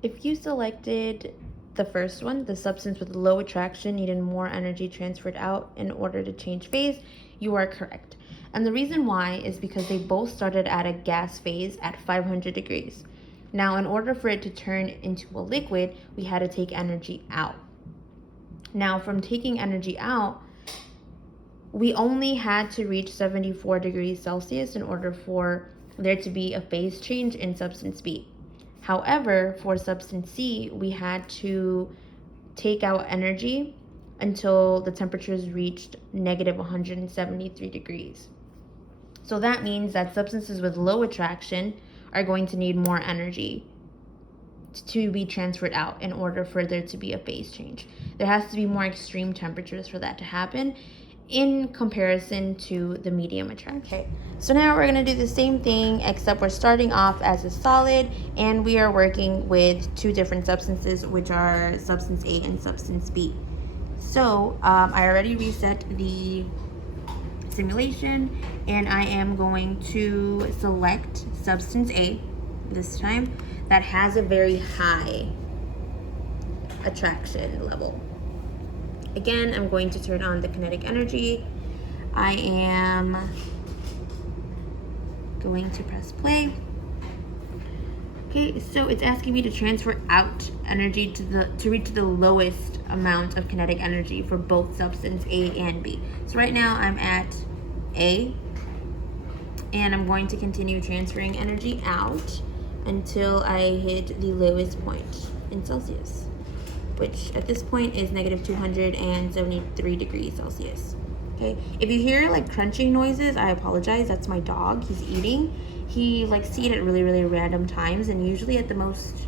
If you selected the first one, the substance with low attraction needed more energy transferred out in order to change phase, you are correct. And the reason why is because they both started at a gas phase at 500 degrees. Now, in order for it to turn into a liquid, we had to take energy out. Now, from taking energy out, we only had to reach 74 degrees Celsius in order for there to be a phase change in substance B. However, for substance C, we had to take out energy until the temperatures reached negative 173 degrees. So that means that substances with low attraction are going to need more energy to be transferred out in order for there to be a phase change. There has to be more extreme temperatures for that to happen in comparison to the medium attraction. Okay, so now we're going to do the same thing, except we're starting off as a solid and we are working with two different substances, which are substance A and substance B. So I already reset the simulation and I am going to select substance A this time that has a very high attraction level. Again, I'm going to turn on the kinetic energy. I am going to press play. Okay, so it's asking me to transfer out energy to reach the lowest amount of kinetic energy for both substance A and B. So right now I'm at A, and I'm going to continue transferring energy out until I hit the lowest point in Celsius, which at this point is negative 273 degrees Celsius. Okay, if you hear like crunching noises, I apologize. That's my dog. He's eating. He likes to eat at really random times, and usually at the most,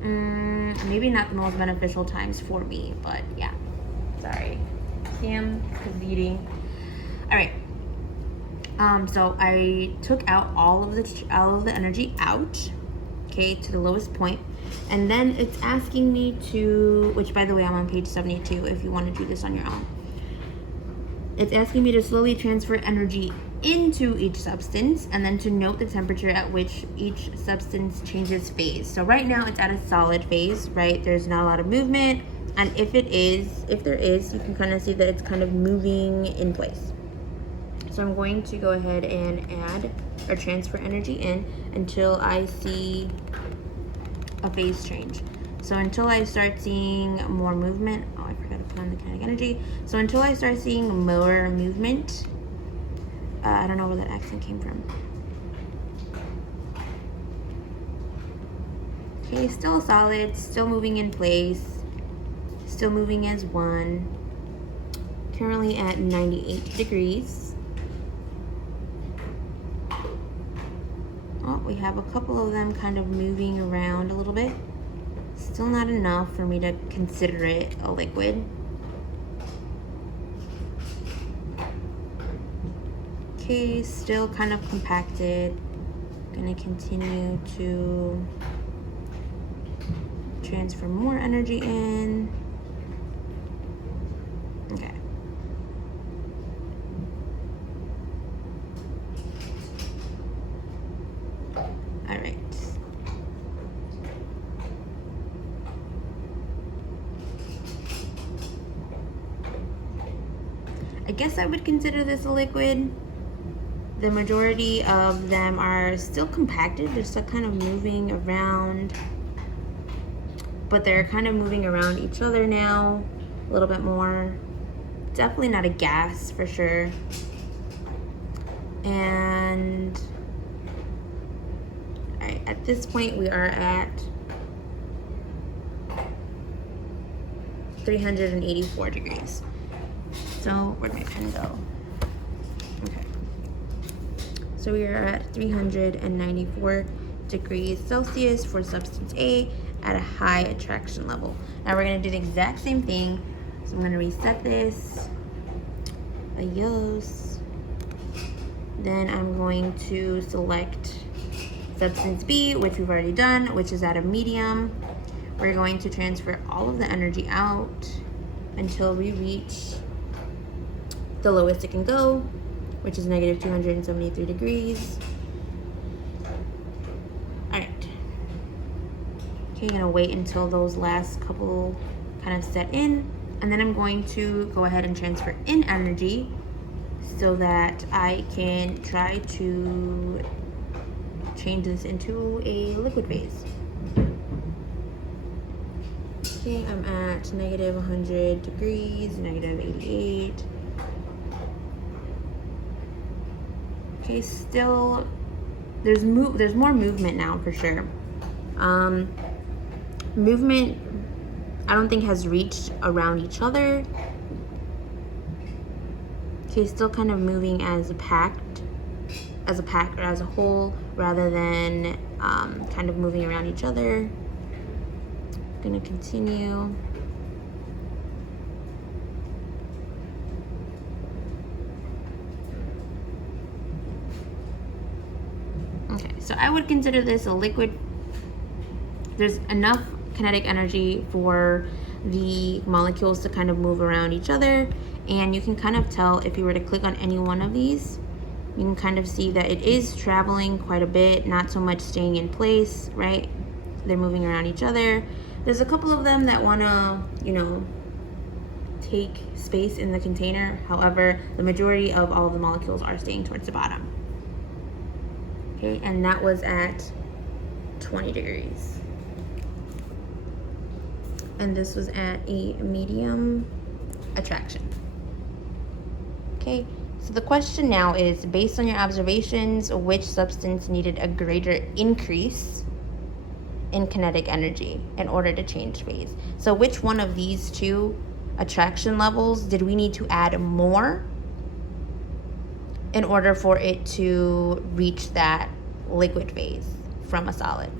maybe not the most beneficial times for me, but yeah. Sorry. Sam is eating. All right. So I took out all of the energy out, okay, to the lowest point. And then it's asking me to, which by the way, I'm on page 72 if you want to do this on your own. It's asking me to slowly transfer energy into each substance and then to note the temperature at which each substance changes phase. So right now it's at a solid phase, right? There's not a lot of movement. And if there is, you can kind of see that it's kind of moving in place. So I'm going to go ahead and add or transfer energy in until I see a phase change. So until I start seeing more movement, oh, I forgot to put on the kinetic energy. So until I start seeing more movement, I don't know where that accent came from. Okay, still solid, still moving in place, still moving as one. Currently at 98 degrees. Oh, we have a couple of them kind of moving around a little bit. Still not enough for me to consider it a liquid. Okay, still kind of compacted. Gonna continue to transfer more energy in. Okay. All right. I guess I would consider this a liquid. The majority of them are still compacted. They're still kind of moving around, but they're kind of moving around each other now a little bit more. Definitely not a gas for sure. And all right, at this point we are at 384 degrees. So where'd my pen go? Okay. So we are at 394 degrees Celsius for substance A at a high attraction level. Now we're gonna do the exact same thing. So I'm gonna reset this. Adios. Then I'm going to select substance B, which we've already done, which is at a medium. We're going to transfer all of the energy out until we reach the lowest it can go, which is negative 273 degrees. All right. Okay, gonna wait until those last couple kind of set in, and then I'm going to go ahead and transfer in energy so that I can try to change this into a liquid phase. Okay, I'm at negative 100 degrees, negative 88. Okay, still, there's more movement now for sure. Movement, I don't think has reached around each other. Okay, still kind of moving as a pack or as a whole, rather than kind of moving around each other. Gonna continue. Okay, so I would consider this a liquid. There's enough kinetic energy for the molecules to kind of move around each other, and you can kind of tell if you were to click on any one of these, you can kind of see that it is traveling quite a bit, not so much staying in place, right? They're moving around each other. There's a couple of them that want to, you know, take space in the container. However, the majority of all of the molecules are staying towards the bottom. Okay, and that was at 20 degrees. And this was at a medium attraction. Okay, so the question now is, based on your observations, which substance needed a greater increase in kinetic energy in order to change phase? So which one of these two attraction levels did we need to add more in order for it to reach that liquid phase from a solid?